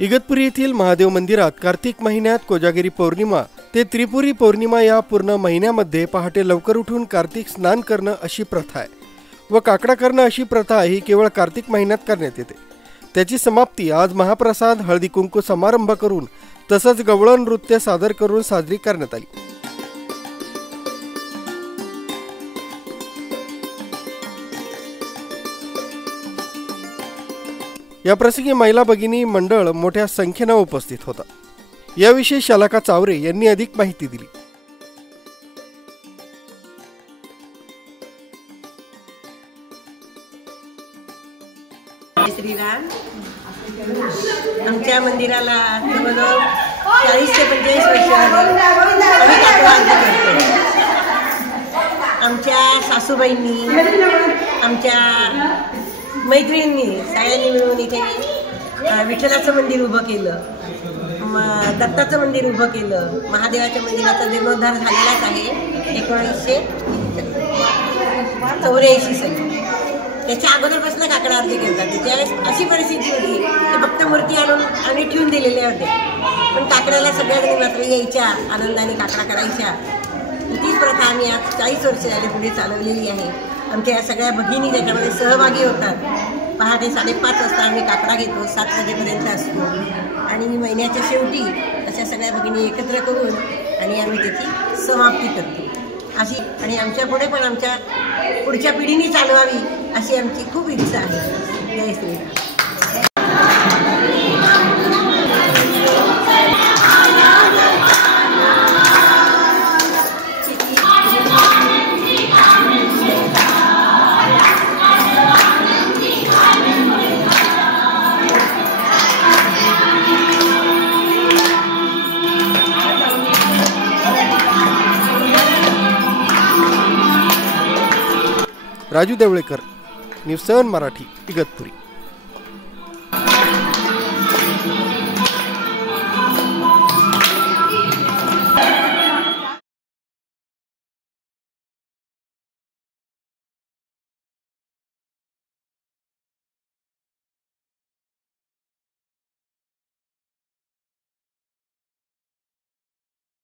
इगतपुरी येथील महादेव मंदिरात कार्तिक महिन्यात कोजागिरी पौर्णिमा ते त्रिपुरी पौर्णिमा या पूर्ण महिन्यामध्ये पहाटे लवकर उठून कार्तिक स्नान करणं अशी प्रथा आहे व काकडा करणं अशी प्रथा ही केवळ कार्तिक महिन्यात करण्यात येते। त्याची समाप्ती आज महाप्रसाद हळदी कुंकू समारंभ करून तसंच गवळण नृत्य सादर करून साजरी करण्यात आली। या प्रसंगी महिला भगिनी मंडळ मोठ्या संख्येने उपस्थित होता। याविषयी शालाका चावरे यांनी अधिक माहिती दिली। श्रीराम आमच्या मंदिराला जवळजवळ 40 ते 45 वर्ष आमच्या सासूबाईंनी आमच्या मैत्रिणींनी सगळ्यांनी मिळून इथे विठ्ठलाचं मंदिर उभं केलं, दत्ताचं मंदिर उभं केलं। महादेवाच्या मंदिराचा जीर्णोद्धार झालेलाच आहे 1984 साली। त्याच्या अगोदरपासून काकडा आरती करतात। त्यावेळेस अशी परिस्थिती होती की फक्त मूर्ती आणून आणि ठेवून दिलेल्या होत्या, पण काकड्याला सगळ्या मात्र यायच्या, आनंदाने काकडा करायच्या। तीच प्रथा आम्ही आज 40 वर्ष झाली पुढे चालवलेली आहे। आमच्या या सगळ्या भगिनी त्याच्यामध्ये सहभागी होतात। पहाटे 5:30 वाजता आम्ही काकडा घेतो, 7 वाजेपर्यंत असतो आणि महिन्याच्या शेवटी अशा सगळ्या भगिनी एकत्र करून आणि आम्ही त्याची समाप्ती करतो अशी। आणि आमच्या पुढे पण आमच्या पुढच्या पिढीने चालवावी अशी आमची खूप इच्छा आहे। जय श्रीराम। राजू देवळेकर, न्यूज 7 मराठी, इगतपुरी।